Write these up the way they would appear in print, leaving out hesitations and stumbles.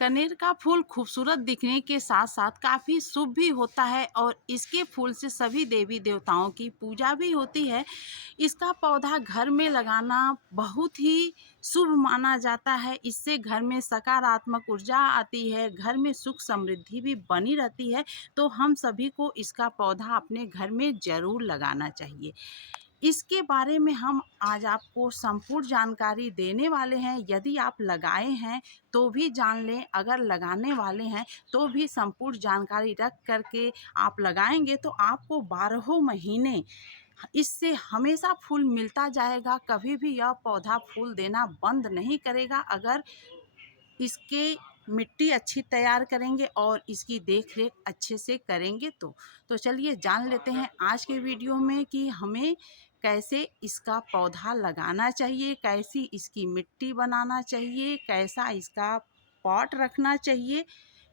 कनेर का फूल खूबसूरत दिखने के साथ साथ काफ़ी शुभ भी होता है और इसके फूल से सभी देवी देवताओं की पूजा भी होती है। इसका पौधा घर में लगाना बहुत ही शुभ माना जाता है। इससे घर में सकारात्मक ऊर्जा आती है, घर में सुख समृद्धि भी बनी रहती है। तो हम सभी को इसका पौधा अपने घर में ज़रूर लगाना चाहिए। इसके बारे में हम आज आपको संपूर्ण जानकारी देने वाले हैं। यदि आप लगाए हैं तो भी जान लें, अगर लगाने वाले हैं तो भी संपूर्ण जानकारी रख करके आप लगाएंगे तो आपको 12 महीने इससे हमेशा फूल मिलता जाएगा। कभी भी यह पौधा फूल देना बंद नहीं करेगा अगर इसके मिट्टी अच्छी तैयार करेंगे और इसकी देख रेख अच्छे से करेंगे तो चलिए जान लेते हैं आज के वीडियो में कि हमें कैसे इसका पौधा लगाना चाहिए, कैसी इसकी मिट्टी बनाना चाहिए, कैसा इसका पॉट रखना चाहिए,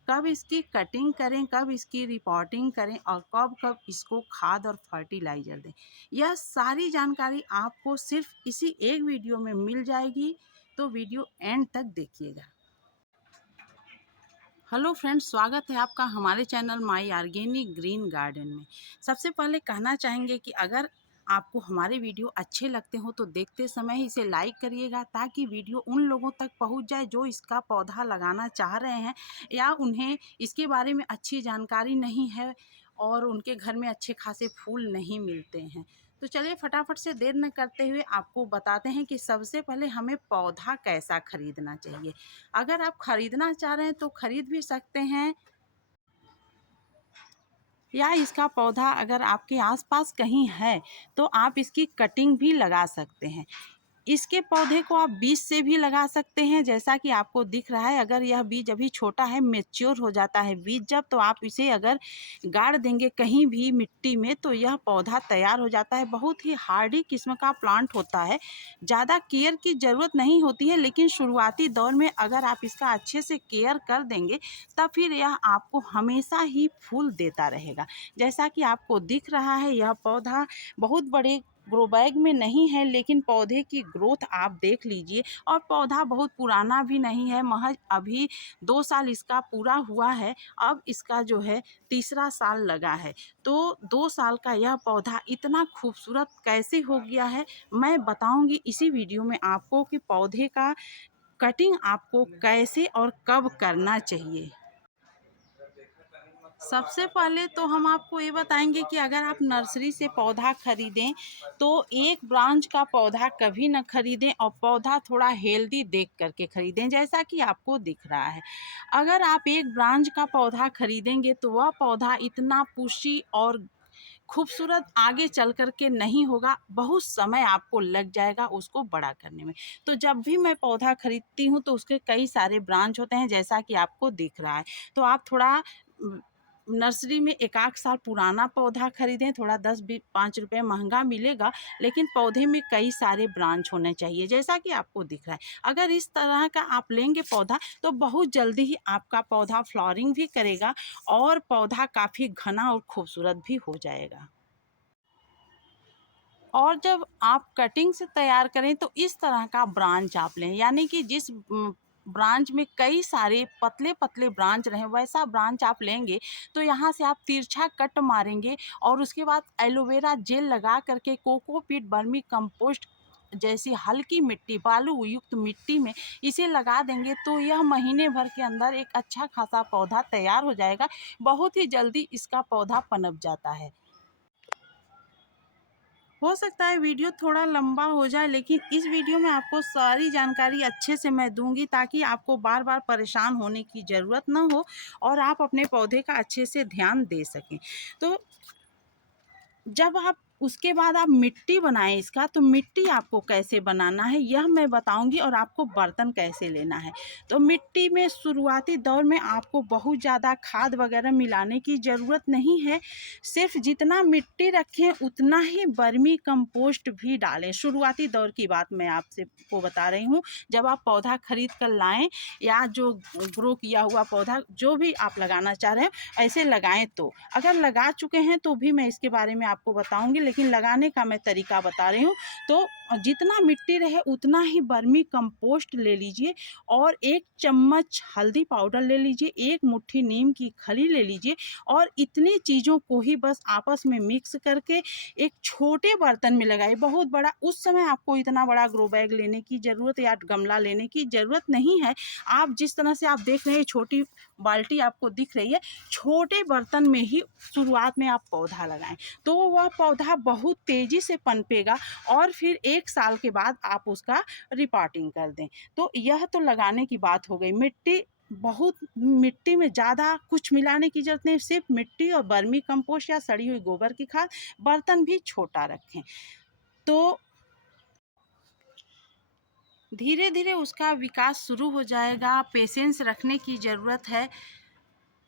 कब इसकी कटिंग करें, कब इसकी रिपोर्टिंग करें और कब कब इसको खाद और फर्टिलाइज़र दें। यह सारी जानकारी आपको सिर्फ इसी एक वीडियो में मिल जाएगी, तो वीडियो एंड तक देखिएगा। हेलो फ्रेंड्स, स्वागत है आपका हमारे channel my organic green garden में। सबसे पहले कहना चाहेंगे कि अगर आपको हमारे वीडियो अच्छे लगते हो तो देखते समय ही इसे लाइक करिएगा ताकि वीडियो उन लोगों तक पहुंच जाए जो इसका पौधा लगाना चाह रहे हैं या उन्हें इसके बारे में अच्छी जानकारी नहीं है और उनके घर में अच्छे खासे फूल नहीं मिलते हैं। तो चलिए फटाफट से देर न करते हुए आपको बताते हैं कि सबसे पहले हमें पौधा कैसा खरीदना चाहिए। अगर आप खरीदना चाह रहे हैं तो खरीद भी सकते हैं या इसका पौधा अगर आपके आसपास कहीं है तो आप इसकी कटिंग भी लगा सकते हैं। इसके पौधे को आप बीज से भी लगा सकते हैं, जैसा कि आपको दिख रहा है। अगर यह बीज अभी छोटा है, मैच्योर हो जाता है बीज जब, तो आप इसे अगर गाड़ देंगे कहीं भी मिट्टी में तो यह पौधा तैयार हो जाता है। बहुत ही हार्डी किस्म का प्लांट होता है, ज़्यादा केयर की ज़रूरत नहीं होती है, लेकिन शुरुआती दौर में अगर आप इसका अच्छे से केयर कर देंगे तब फिर यह आपको हमेशा ही फूल देता रहेगा। जैसा कि आपको दिख रहा है यह पौधा बहुत बड़े ग्रो बैग में नहीं है, लेकिन पौधे की ग्रोथ आप देख लीजिए। और पौधा बहुत पुराना भी नहीं है, महज अभी 2 साल इसका पूरा हुआ है। अब इसका जो है तीसरा साल लगा है। तो 2 साल का यह पौधा इतना खूबसूरत कैसे हो गया है मैं बताऊंगी इसी वीडियो में आपको कि पौधे का कटिंग आपको कैसे और कब करना चाहिए। सबसे पहले तो हम आपको ये बताएंगे कि अगर आप नर्सरी से पौधा खरीदें तो एक ब्रांच का पौधा कभी न खरीदें और पौधा थोड़ा हेल्दी देख करके खरीदें, जैसा कि आपको दिख रहा है। अगर आप एक ब्रांच का पौधा खरीदेंगे तो वह पौधा इतना पुष्टि और खूबसूरत आगे चल कर के नहीं होगा, बहुत समय आपको लग जाएगा उसको बड़ा करने में। तो जब भी मैं पौधा खरीदती हूँ तो उसके कई सारे ब्रांच होते हैं, जैसा कि आपको दिख रहा है। तो आप थोड़ा नर्सरी में 1 आध साल पुराना पौधा खरीदें, थोड़ा 10-5 रुपये महंगा मिलेगा, लेकिन पौधे में कई सारे ब्रांच होने चाहिए, जैसा कि आपको दिख रहा है। अगर इस तरह का आप लेंगे पौधा तो बहुत जल्दी ही आपका पौधा फ्लावरिंग भी करेगा और पौधा काफ़ी घना और खूबसूरत भी हो जाएगा। और जब आप कटिंग से तैयार करें तो इस तरह का ब्रांच आप लें, यानी कि जिस ब्रांच में कई सारे पतले पतले ब्रांच रहें वैसा ब्रांच आप लेंगे। तो यहाँ से आप तिरछा कट मारेंगे और उसके बाद एलोवेरा जेल लगा करके कोकोपीट, वर्मी कंपोस्ट जैसी हल्की मिट्टी, बालू युक्त मिट्टी में इसे लगा देंगे तो यह महीने भर के अंदर एक अच्छा खासा पौधा तैयार हो जाएगा। बहुत ही जल्दी इसका पौधा पनप जाता है। हो सकता है वीडियो थोड़ा लंबा हो जाए, लेकिन इस वीडियो में आपको सारी जानकारी अच्छे से मैं दूंगी ताकि आपको बार बार परेशान होने की ज़रूरत ना हो और आप अपने पौधे का अच्छे से ध्यान दे सकें। तो जब आप उसके बाद आप मिट्टी बनाएं इसका, तो मिट्टी आपको कैसे बनाना है यह मैं बताऊंगी और आपको बर्तन कैसे लेना है। तो मिट्टी में शुरुआती दौर में आपको बहुत ज़्यादा खाद वगैरह मिलाने की ज़रूरत नहीं है। सिर्फ जितना मिट्टी रखें उतना ही वर्मी कंपोस्ट भी डालें। शुरुआती दौर की बात मैं आपसे को बता रही हूँ। जब आप पौधा खरीद कर लाएँ या जो ग्रो किया हुआ पौधा जो भी आप लगाना चाह रहे हैं ऐसे लगाएं। तो अगर लगा चुके हैं तो भी मैं इसके बारे में आपको बताऊंगी, लेकिन लगाने का मैं तरीका बता रही हूँ। तो जितना मिट्टी रहे उतना ही वर्मी कंपोस्ट ले लीजिए और 1 चम्मच हल्दी पाउडर ले लीजिए, 1 मुट्ठी नीम की खली ले लीजिए और इतनी चीज़ों को ही बस आपस में मिक्स करके एक छोटे बर्तन में लगाइए। बहुत बड़ा उस समय आपको इतना बड़ा ग्रो बैग लेने की ज़रूरत या गमला लेने की ज़रूरत नहीं है। आप जिस तरह से आप देख रहे हैं छोटी बाल्टी आपको दिख रही है, छोटे बर्तन में ही शुरुआत में आप पौधा लगाएं, तो वह पौधा बहुत तेज़ी से पनपेगा और फिर 1 साल के बाद आप उसका रिपोर्टिंग कर दें। तो यह तो लगाने की बात हो गई। मिट्टी में ज़्यादा कुछ मिलाने की ज़रूरत नहीं, सिर्फ मिट्टी और वर्मी कंपोस्ट या सड़ी हुई गोबर की खाद। बर्तन भी छोटा रखें। तो धीरे धीरे उसका विकास शुरू हो जाएगा। पेशेंस रखने की ज़रूरत है,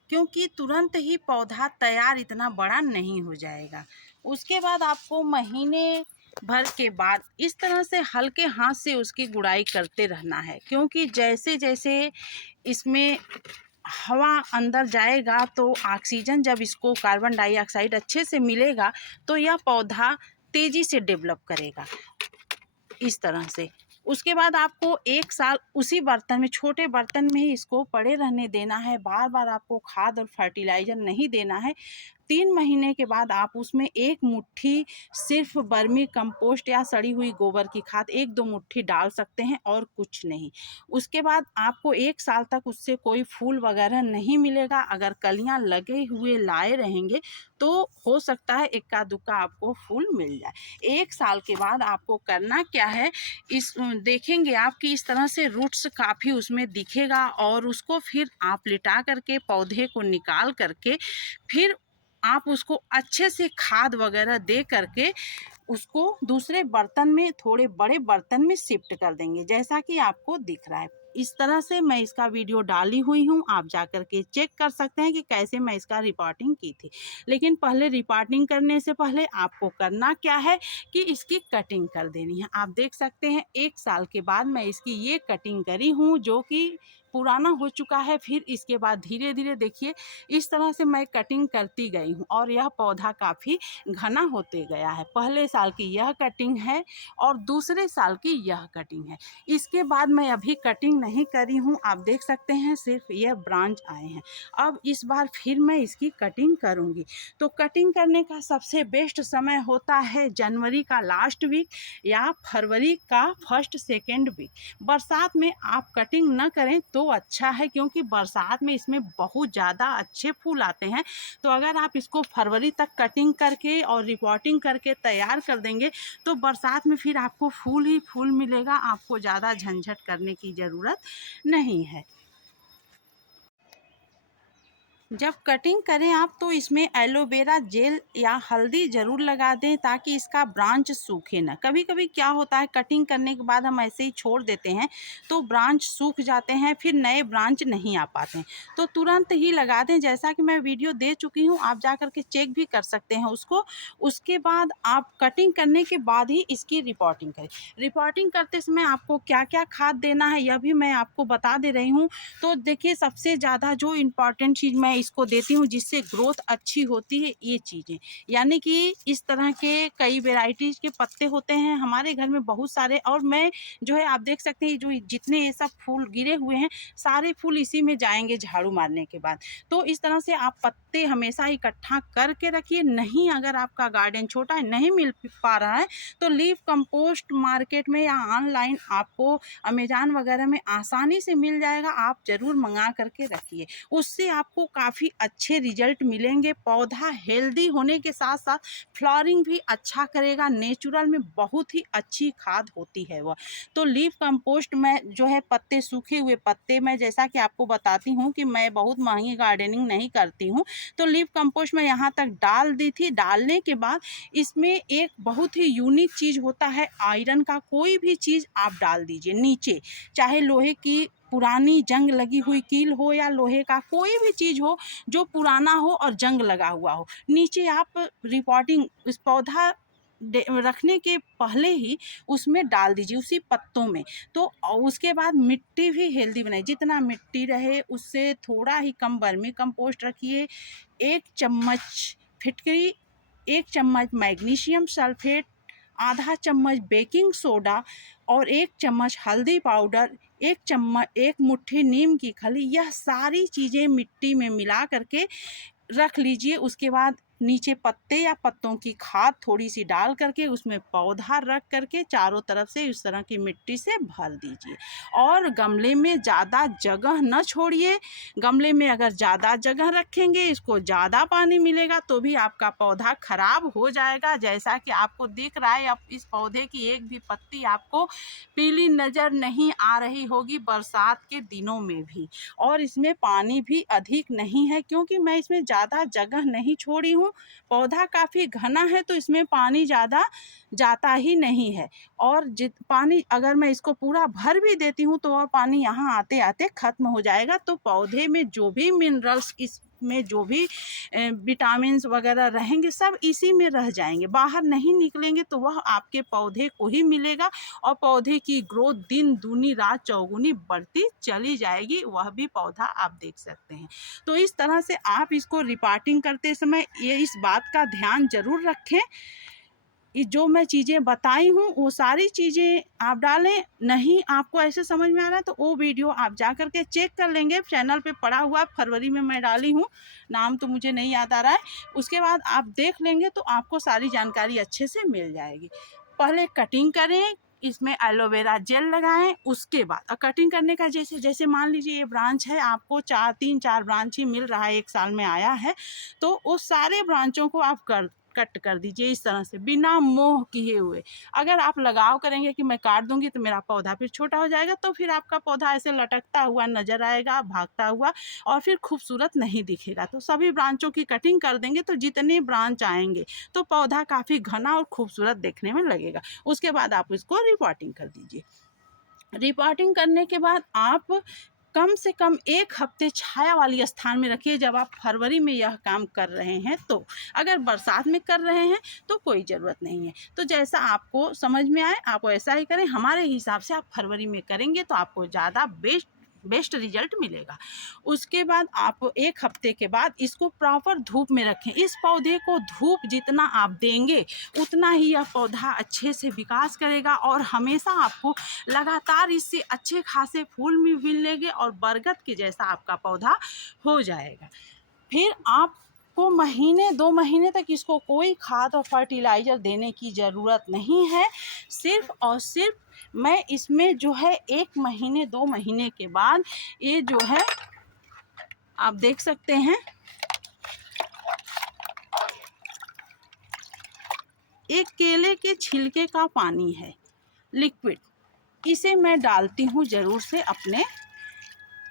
क्योंकि तुरंत ही पौधा तैयार इतना बड़ा नहीं हो जाएगा। उसके बाद आपको महीने भर के बाद इस तरह से हल्के हाथ से उसकी गुड़ाई करते रहना है, क्योंकि जैसे जैसे इसमें हवा अंदर जाएगा तो ऑक्सीजन जब इसको कार्बन डाइऑक्साइड अच्छे से मिलेगा तो यह पौधा तेज़ी से डेवलप करेगा इस तरह से। उसके बाद आपको 1 साल उसी बर्तन में, छोटे बर्तन में ही इसको पड़े रहने देना है। बार बार आपको खाद और फर्टिलाइज़र नहीं देना है। 3 महीने के बाद आप उसमें 1 मुट्ठी सिर्फ वर्मी कंपोस्ट या सड़ी हुई गोबर की खाद 1-2 मुट्ठी डाल सकते हैं और कुछ नहीं। उसके बाद आपको 1 साल तक उससे कोई फूल वगैरह नहीं मिलेगा। अगर कलियां लगे हुए लाए रहेंगे तो हो सकता है इक्का दुक्का आपको फूल मिल जाए। 1 साल के बाद आपको करना क्या है, देखेंगे आप कि इस तरह से रूट्स काफ़ी उसमें दिखेगा और उसको फिर आप लिटा करके पौधे को निकाल करके फिर आप उसको अच्छे से खाद वगैरह दे करके उसको दूसरे बर्तन में, थोड़े बड़े बर्तन में शिफ्ट कर देंगे, जैसा कि आपको दिख रहा है। इस तरह से मैं इसका वीडियो डाली हुई हूँ, आप जा कर के चेक कर सकते हैं कि कैसे मैं इसका रिपोर्टिंग की थी। लेकिन पहले रिपोर्टिंग करने से पहले आपको करना क्या है कि इसकी कटिंग कर देनी है। आप देख सकते हैं 1 साल के बाद मैं इसकी ये कटिंग करी हूँ, जो कि पुराना हो चुका है। फिर इसके बाद धीरे धीरे देखिए इस तरह से मैं कटिंग करती गई हूँ और यह पौधा काफ़ी घना होते गया है। पहले साल की यह कटिंग है और दूसरे साल की यह कटिंग है। इसके बाद मैं अभी कटिंग नहीं करी हूँ, आप देख सकते हैं सिर्फ यह ब्रांच आए हैं। अब इस बार फिर मैं इसकी कटिंग करूँगी। तो कटिंग करने का सबसे बेस्ट समय होता है जनवरी का लास्ट वीक या फरवरी का फर्स्ट सेकेंड वीक। बरसात में आप कटिंग न करें तो अच्छा है, क्योंकि बरसात में इसमें बहुत ज़्यादा अच्छे फूल आते हैं। तो अगर आप इसको फरवरी तक कटिंग करके और रिपोर्टिंग करके तैयार कर देंगे तो बरसात में फिर आपको फूल ही फूल मिलेगा, आपको ज़्यादा झंझट करने की ज़रूरत नहीं है। जब कटिंग करें आप तो इसमें एलोवेरा जेल या हल्दी ज़रूर लगा दें, ताकि इसका ब्रांच सूखे ना। कभी कभी क्या होता है, कटिंग करने के बाद हम ऐसे ही छोड़ देते हैं तो ब्रांच सूख जाते हैं, फिर नए ब्रांच नहीं आ पाते हैं। तो तुरंत ही लगा दें, जैसा कि मैं वीडियो दे चुकी हूँ, आप जा कर के चेक भी कर सकते हैं उसको। उसके बाद आप कटिंग करने के बाद ही इसकी रिपोर्टिंग करें। रिपोर्टिंग करते समय आपको क्या क्या खाद देना है यह भी मैं आपको बता दे रही हूँ। तो देखिए, सबसे ज़्यादा जो इम्पॉर्टेंट चीज़ मैं इसको देती हूँ जिससे ग्रोथ अच्छी होती है, ये चीज़ें, यानी कि इस तरह के कई वेराइटीज़ के पत्ते होते हैं हमारे घर में बहुत सारे। और मैं जो है, आप देख सकते हैं जो जितने ये सब फूल गिरे हुए हैं, सारे फूल इसी में जाएंगे झाड़ू मारने के बाद। तो इस तरह से आप पत्ते हमेशा इकट्ठा करके रखिए। नहीं, अगर आपका गार्डन छोटा है, नहीं मिल पा रहा है, तो लीफ कंपोस्ट मार्केट में या ऑनलाइन आपको अमेज़न वगैरह में आसानी से मिल जाएगा, आप ज़रूर मंगा करके रखिए। उससे आपको काफ़ी अच्छे रिजल्ट मिलेंगे। पौधा हेल्दी होने के साथ साथ फ्लावरिंग भी अच्छा करेगा। नेचुरल में बहुत ही अच्छी खाद होती है वह। तो लीफ कंपोस्ट में जो है, पत्ते, सूखे हुए पत्ते, मैं जैसा कि आपको बताती हूँ कि मैं बहुत महंगी गार्डनिंग नहीं करती हूँ, तो लीफ कंपोस्ट में यहाँ तक डाल दी थी। डालने के बाद इसमें एक बहुत ही यूनिक चीज़ होता है, आयरन का कोई भी चीज़ आप डाल दीजिए नीचे, चाहे लोहे की पुरानी जंग लगी हुई कील हो या लोहे का कोई भी चीज़ हो जो पुराना हो और जंग लगा हुआ हो, नीचे आप रिपोर्टिंग इस पौधा रखने के पहले ही उसमें डाल दीजिए, उसी पत्तों में। तो उसके बाद मिट्टी भी हेल्दी बनाइए, जितना मिट्टी रहे उससे थोड़ा ही कम वर्मी कंपोस्ट रखिए। 1 चम्मच फिटकरी 1 चम्मच मैग्नीशियम सल्फेट, आधा चम्मच बेकिंग सोडा और 1 चम्मच हल्दी पाउडर, 1 मुट्ठी नीम की खली, यह सारी चीज़ें मिट्टी में मिला करके रख लीजिए। उसके बाद नीचे पत्ते या पत्तों की खाद थोड़ी सी डाल करके उसमें पौधा रख करके चारों तरफ से इस तरह की मिट्टी से भर दीजिए। और गमले में ज़्यादा जगह न छोड़िए। गमले में अगर ज़्यादा जगह रखेंगे, इसको ज़्यादा पानी मिलेगा तो भी आपका पौधा खराब हो जाएगा। जैसा कि आपको दिख रहा है, अब इस पौधे की एक भी पत्ती आपको पीली नज़र नहीं आ रही होगी बरसात के दिनों में भी। और इसमें पानी भी अधिक नहीं है क्योंकि मैं इसमें ज़्यादा जगह नहीं छोड़ी हूँ। पौधा काफ़ी घना है तो इसमें पानी ज़्यादा जाता ही नहीं है। और पानी अगर मैं इसको पूरा भर भी देती हूँ तो वह पानी यहाँ आते आते ख़त्म हो जाएगा। तो पौधे में जो भी मिनरल्स, इसमें जो भी विटामिन्स वगैरह रहेंगे सब इसी में रह जाएंगे, बाहर नहीं निकलेंगे। तो वह आपके पौधे को ही मिलेगा और पौधे की ग्रोथ दिन दूनी रात चौगुनी बढ़ती चली जाएगी। वह भी पौधा आप देख सकते हैं। तो इस तरह से आप इसको रिपोर्टिंग करते समय ये इस बात का ध्यान जरूर रखें, जो मैं चीज़ें बताई हूँ वो सारी चीज़ें आप डालें। नहीं आपको ऐसे समझ में आ रहा है तो वो वीडियो आप जा कर के चेक कर लेंगे, चैनल पे पड़ा हुआ, फरवरी में मैं डाली हूँ, नाम तो मुझे नहीं याद आ रहा है। उसके बाद आप देख लेंगे तो आपको सारी जानकारी अच्छे से मिल जाएगी। पहले कटिंग करें, इसमें एलोवेरा जेल लगाएं। उसके बाद कटिंग करने का जैसे मान लीजिए ये ब्रांच है, आपको 3-4 ब्रांच ही मिल रहा है, 1 साल में आया है, तो उस सारे ब्रांचों को आप कट कर दीजिए इस तरह से बिना मोह किए हुए। अगर आप लगाव करेंगे कि मैं काट दूंगी तो मेरा पौधा फिर छोटा हो जाएगा, तो फिर आपका पौधा ऐसे लटकता हुआ नजर आएगा, भागता हुआ, और फिर खूबसूरत नहीं दिखेगा। तो सभी ब्रांचों की कटिंग कर देंगे तो जितने ब्रांच आएंगे तो पौधा काफ़ी घना और खूबसूरत देखने में लगेगा। उसके बाद आप इसको रिपोर्टिंग कर दीजिए। रिपोर्टिंग करने के बाद आप कम से कम 1 हफ्ते छाया वाली स्थान में रखिए। जब आप फरवरी में यह काम कर रहे हैं तो, अगर बरसात में कर रहे हैं तो कोई ज़रूरत नहीं है। तो जैसा आपको समझ में आए आप वैसा ही करें। हमारे हिसाब से आप फरवरी में करेंगे तो आपको ज़्यादा बेस्ट रिजल्ट मिलेगा। उसके बाद आप 1 हफ्ते के बाद इसको प्रॉपर धूप में रखें। इस पौधे को धूप जितना आप देंगे उतना ही यह पौधा अच्छे से विकास करेगा और हमेशा आपको लगातार इससे अच्छे खासे फूल भी मिलेंगे और बरगद के जैसा आपका पौधा हो जाएगा। फिर आपको महीने 2 महीने तक इसको कोई खाद और फर्टिलाइज़र देने की ज़रूरत नहीं है। सिर्फ और सिर्फ मैं इसमें जो है 1 महीने 2 महीने के बाद ये जो है आप देख सकते हैं, एक केले के छिलके का पानी है लिक्विड, इसे मैं डालती हूँ ज़रूर से अपने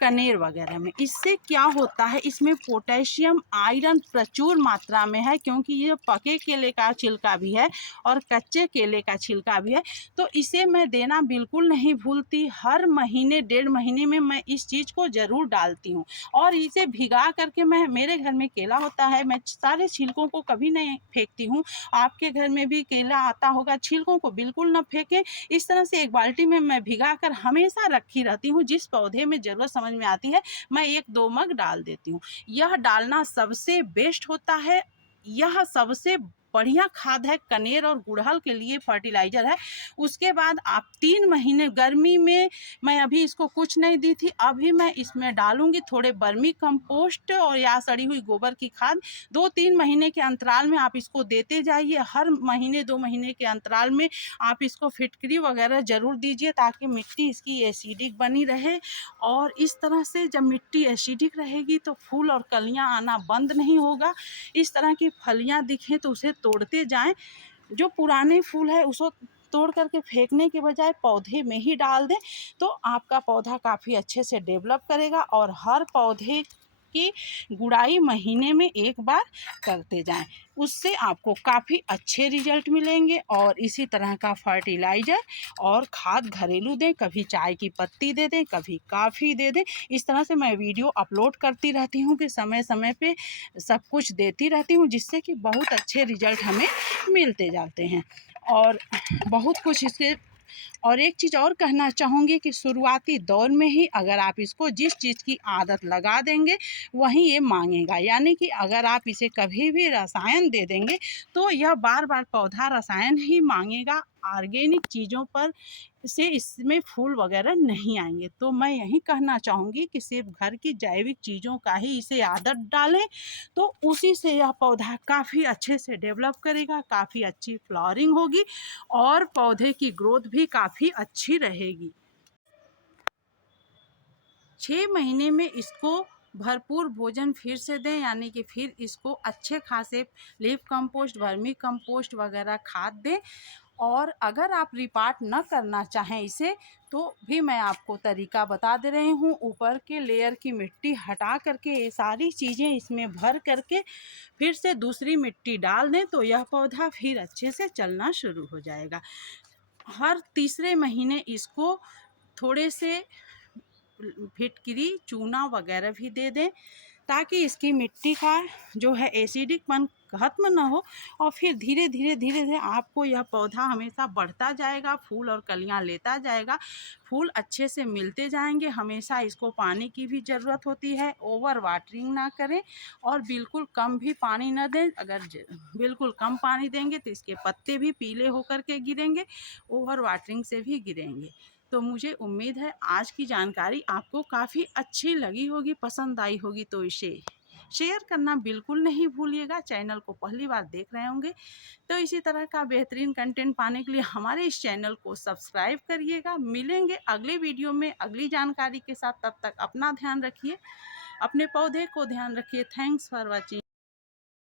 कनेर वगैरह में। इससे क्या होता है, इसमें पोटेशियम आयरन प्रचुर मात्रा में है, क्योंकि ये पके केले का छिलका भी है और कच्चे केले का छिलका भी है। तो इसे मैं देना बिल्कुल नहीं भूलती। हर महीने 1.5 महीने में मैं इस चीज़ को ज़रूर डालती हूँ और इसे भिगा करके मैं, मेरे घर में केला होता है, मैं सारे छिलकों को कभी नहीं फेंकती हूँ। आपके घर में भी केला आता होगा, छिलकों को बिल्कुल न फेंकें। इस तरह से एक बाल्टी में मैं भिगा कर हमेशा रखी रहती हूँ। जिस पौधे में ज़रूरत समझ में आती है मैं 1-2 मग डाल देती हूँ। यह डालना सबसे बेस्ट होता है। यह सबसे बढ़िया खाद है, कनेर और गुड़हल के लिए फर्टिलाइज़र है। उसके बाद आप 3 महीने, गर्मी में मैं अभी इसको कुछ नहीं दी थी, अभी मैं इसमें डालूंगी थोड़े वर्मी कंपोस्ट और या सड़ी हुई गोबर की खाद। 2-3 महीने के अंतराल में आप इसको देते जाइए। हर महीने 2 महीने के अंतराल में आप इसको फिटकरी वगैरह ज़रूर दीजिए ताकि मिट्टी इसकी एसिडिक बनी रहे। और इस तरह से जब मिट्टी एसिडिक रहेगी तो फूल और कलियां आना बंद नहीं होगा। इस तरह की फलियां दिखें तो उसे तोड़ते जाएं। जो पुराने फूल है उसको तोड़ करके फेंकने के बजाय पौधे में ही डाल दें तो आपका पौधा काफ़ी अच्छे से डेवलप करेगा। और हर पौधे की गुड़ाई महीने में 1 बार करते जाएं, उससे आपको काफ़ी अच्छे रिजल्ट मिलेंगे। और इसी तरह का फर्टिलाइज़र और खाद घरेलू दें, कभी चाय की पत्ती दे दें, कभी काफ़ी दे दें। इस तरह से मैं वीडियो अपलोड करती रहती हूँ कि समय समय पे सब कुछ देती रहती हूँ, जिससे कि बहुत अच्छे रिजल्ट हमें मिलते जाते हैं। और बहुत कुछ इसके और एक चीज़ और कहना चाहूँगी कि शुरुआती दौर में ही अगर आप इसको जिस चीज़ की आदत लगा देंगे वहीं ये मांगेगा, यानी कि अगर आप इसे कभी भी रसायन दे देंगे तो यह बार बार पौधा रसायन ही मांगेगा, ऑर्गेनिक चीज़ों पर से इसमें फूल वगैरह नहीं आएंगे। तो मैं यही कहना चाहूँगी कि सिर्फ घर की जैविक चीज़ों का ही इसे आदत डालें, तो उसी से यह पौधा काफ़ी अच्छे से डेवलप करेगा, काफ़ी अच्छी फ्लावरिंग होगी और पौधे की ग्रोथ भी काफ़ी अच्छी रहेगी। 6 महीने में इसको भरपूर भोजन फिर से दें, यानी कि फिर इसको अच्छे खासे लीफ कंपोस्ट, वर्मी कंपोस्ट वगैरह खाद दें। और अगर आप रिपार्ट न करना चाहें इसे, तो भी मैं आपको तरीका बता दे रही हूँ। ऊपर के लेयर की मिट्टी हटा करके ये सारी चीज़ें इसमें भर करके फिर से दूसरी मिट्टी डाल दें, तो यह पौधा फिर अच्छे से चलना शुरू हो जाएगा। हर तीसरे महीने इसको थोड़े से फिटकरी चूना वगैरह भी दे दें, ताकि इसकी मिट्टी का जो है एसिडिकपन खत्म ना हो। और फिर धीरे धीरे आपको यह पौधा हमेशा बढ़ता जाएगा, फूल और कलियां लेता जाएगा, फूल अच्छे से मिलते जाएंगे। हमेशा इसको पानी की भी ज़रूरत होती है, ओवर वाटरिंग ना करें और बिल्कुल कम भी पानी ना दें। अगर बिल्कुल कम पानी देंगे तो इसके पत्ते भी पीले होकर के गिरेंगे, ओवर वाटरिंग से भी गिरेंगे। तो मुझे उम्मीद है आज की जानकारी आपको काफ़ी अच्छी लगी होगी, पसंद आई होगी। तो इसे शेयर करना बिल्कुल नहीं भूलिएगा। चैनल को पहली बार देख रहे होंगे तो इसी तरह का बेहतरीन कंटेंट पाने के लिए हमारे इस चैनल को सब्सक्राइब करिएगा। मिलेंगे अगले वीडियो में अगली जानकारी के साथ, तब तक अपना ध्यान रखिए, अपने पौधे को ध्यान रखिए। Thanks for watching.